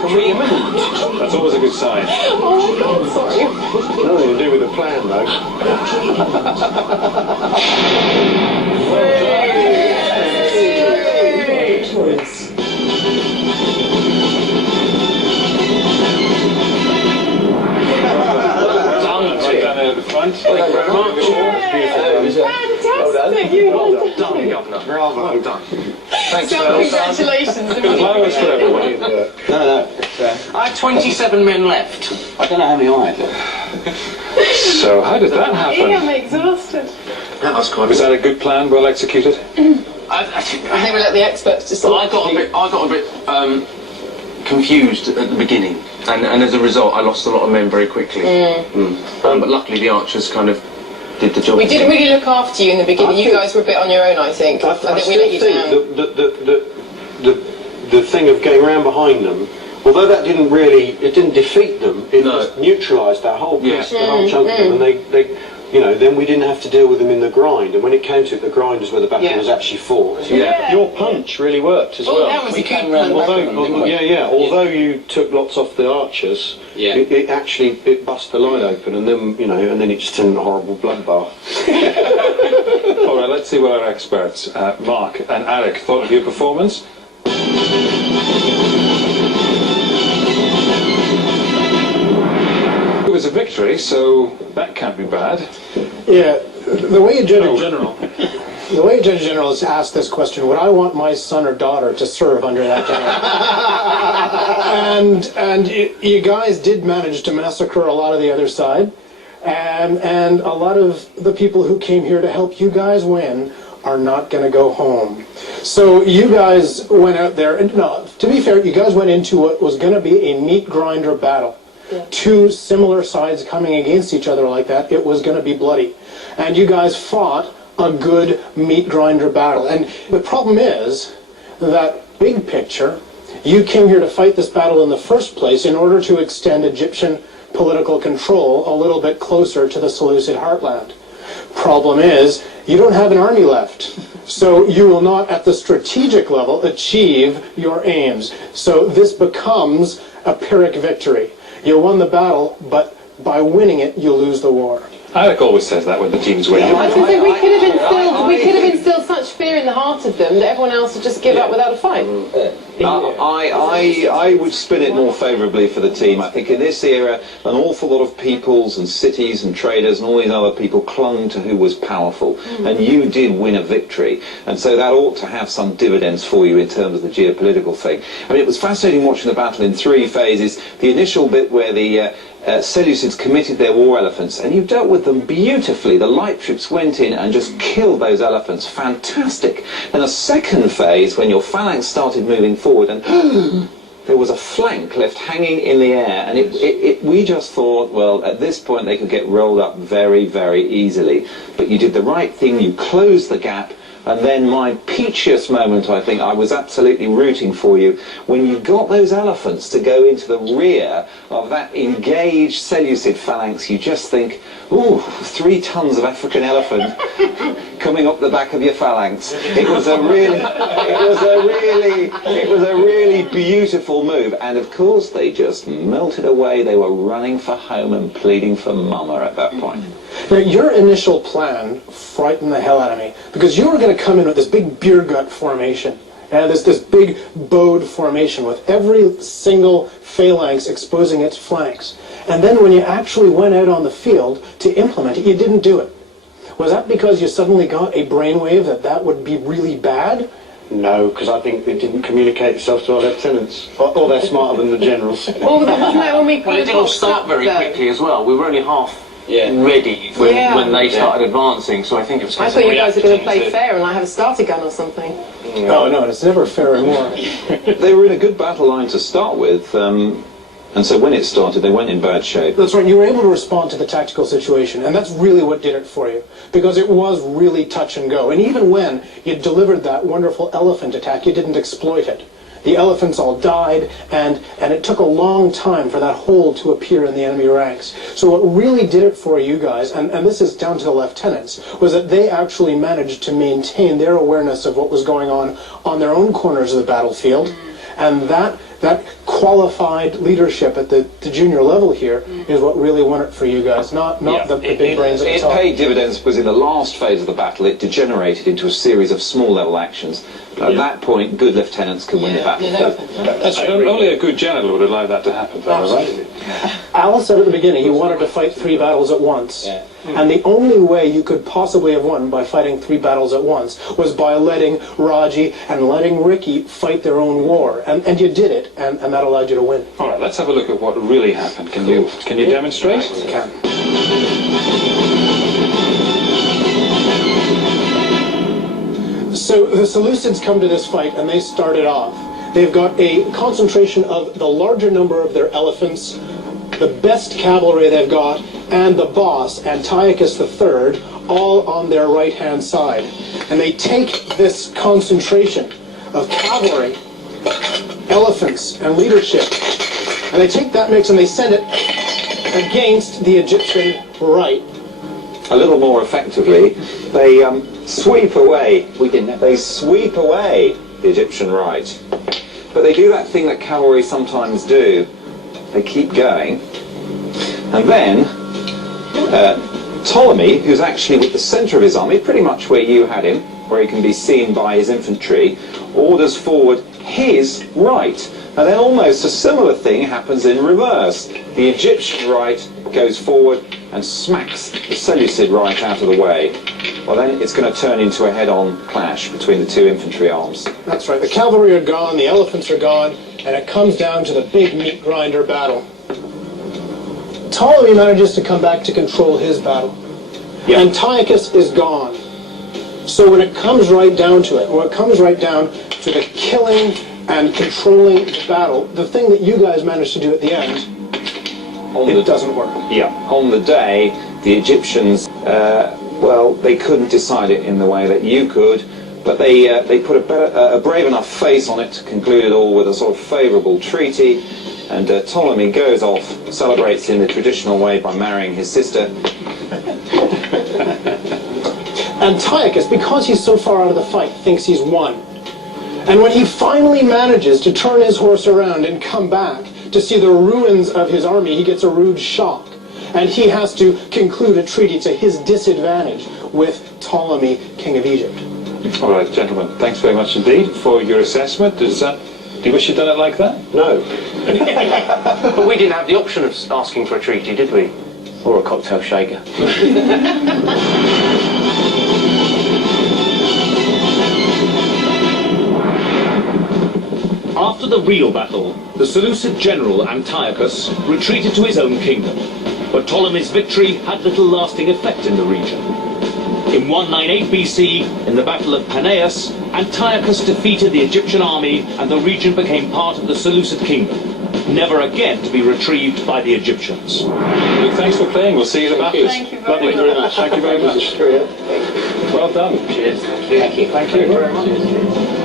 victory imminent. That's always a good sign. Oh my God, sorry. Nothing to do with the plan, though. Right down there at the front. Thank you very much. Fantastic! You Well done, Governor. Bravo. Well done. Thanks, So Phil. congratulations. Flowers for everybody. No. I had 27 men left. I don't know how many I had. So how did that happen? I'm exhausted. That was quite. Was that a good plan, well executed? I think we let the experts decide. I got a bit confused at the beginning, and as a result, I lost a lot of men very quickly. But luckily, the archers kind of did the job. We didn't really look after you in the beginning. You guys were a bit on your own, I think. I think we let you down. The thing of going around behind them, although that didn't defeat them, it just neutralised that whole piece, the whole chunk of them, and then we didn't have to deal with them in the grind, and when it came to it, the grind is where the battle was actually fought. Your punch really worked as well. That was a good plan. Although you took lots off the archers, it bust the line open, and then and then it just turned a horrible bloodbath. All right, let's see what our experts, Mark and Alec, thought of your performance. It was a victory, so that can't be bad. Yeah, the way you judge a general, is to ask this question: would I want my son or daughter to serve under that general? and you guys did manage to massacre a lot of the other side, and a lot of the people who came here to help you guys win are not going to go home. So you guys went out there, and no, to be fair, you guys went into what was going to be a meat grinder battle. Two similar sides coming against each other like that, it was going to be bloody. And you guys fought a good meat grinder battle. And the problem is that, big picture, you came here to fight this battle in the first place in order to extend Egyptian political control a little bit closer to the Seleucid heartland. Problem is, you don't have an army left. So you will not, at the strategic level, achieve your aims. So this becomes a Pyrrhic victory. You won the battle, but by winning it, you lose the war. Alec always says that when the team's winning. I was going to say, we could have instilled such fear in the heart of them that everyone else would just give up without a fight. I would spin it more favourably for the team. I think in this era, an awful lot of peoples and cities and traders and all these other people clung to who was powerful, and you did win a victory, and so that ought to have some dividends for you in terms of the geopolitical thing. I mean, it was fascinating watching the battle in three phases. The initial bit where the Seleucids committed their war elephants, and you dealt with them beautifully. The light troops went in and just killed those elephants. Fantastic. Then a second phase, when your phalanx started moving forward, and there was a flank left hanging in the air, and we just thought, well, at this point they could get rolled up very, very easily. But you did the right thing, you closed the gap. And then my peachiest moment, I think, I was absolutely rooting for you, when you got those elephants to go into the rear of that engaged Seleucid phalanx. You just think, ooh, 3 tons of African elephant coming up the back of your phalanx. It was a really beautiful move. And of course, they just melted away. They were running for home and pleading for mama at that point. Now, your initial plan frightened the hell out of me, because you were going to come in with this big beer gut formation, and this big bowed formation with every single phalanx exposing its flanks. And then when you actually went out on the field to implement it, you didn't do it. Was that because you suddenly got a brainwave that would be really bad? No, because I think it didn't communicate itself to our lieutenants. Or they're smarter than the generals. Well, wasn't that when we Well, it didn't start very quickly as well. We were only half ready when they started advancing, so I think it was. I thought you guys were going to play fair and have a starter gun or something. No, it's never fair in war. They were in a good battle line to start with, and so when it started, they went in bad shape. That's right. You were able to respond to the tactical situation, and that's really what did it for you, because it was really touch and go. And even when you delivered that wonderful elephant attack, you didn't exploit it. The elephants all died, and it took a long time for that hole to appear in the enemy ranks. So what really did it for you guys, and this is down to the lieutenants, was that they actually managed to maintain their awareness of what was going on their own corners of the battlefield, and that qualified leadership at the junior level here is what really won it for you guys, not the big brains at the It top. paid dividends because in the last phase of the battle it degenerated into a series of small level actions. At that point, good lieutenants can win the battle. That's only a good general would allow that to happen, though, right? Al said at the beginning he wanted to fight 3 battles at once. Yeah. And the only way you could possibly have won by fighting 3 battles at once was by letting Raji and letting Ricky fight their own war. And you did it, and that allowed you to win. All right, let's have a look at what really happened. Can you demonstrate? Can. So the Seleucids come to this fight and they start it off. They've got a concentration of the larger number of their elephants, the best cavalry they've got, and the boss, Antiochus III, all on their right-hand side. And they take this concentration of cavalry, elephants, and leadership, and they take that mix and they send it against the Egyptian right. A little more effectively, they sweep away. They sweep away the Egyptian right. But they do that thing that cavalry sometimes do. They keep going. And then Ptolemy, who's actually with the centre of his army, pretty much where you had him, where he can be seen by his infantry, orders forward his right. And then almost a similar thing happens in reverse. The Egyptian right goes forward and smacks the Seleucid right out of the way. Well, then it's going to turn into a head-on clash between the 2 infantry arms. That's right. The cavalry are gone, the elephants are gone, and it comes down to the big meat grinder battle. Ptolemy manages to come back to control his battle. Yeah. Antiochus is gone. So when it comes right down to it, when it comes right down to the killing and controlling the battle, the thing that you guys managed to do at the end, it doesn't work. Yeah. On the day, the Egyptians, well, they couldn't decide it in the way that you could, but they put a brave enough face on it to conclude it all with a sort of favourable treaty. And Ptolemy goes off, celebrates in the traditional way by marrying his sister. Antiochus, because he's so far out of the fight, thinks he's won. And when he finally manages to turn his horse around and come back to see the ruins of his army, he gets a rude shock. And he has to conclude a treaty to his disadvantage with Ptolemy, king of Egypt. All right, gentlemen, thanks very much indeed for your assessment. Do you wish you'd done it like that? No. But we didn't have the option of asking for a treaty, did we? Or a cocktail shaker. After the real battle, the Seleucid general Antiochus retreated to his own kingdom, but Ptolemy's victory had little lasting effect in the region. In 198 BC, in the Battle of Paneas, Antiochus defeated the Egyptian army and the region became part of the Seleucid kingdom, never again to be retrieved by the Egyptians. Well, thanks for playing. We'll see you at the battles. Thank you Lovely. very much. Thank you very much. Well done. Cheers. Thank you. Thank you very much.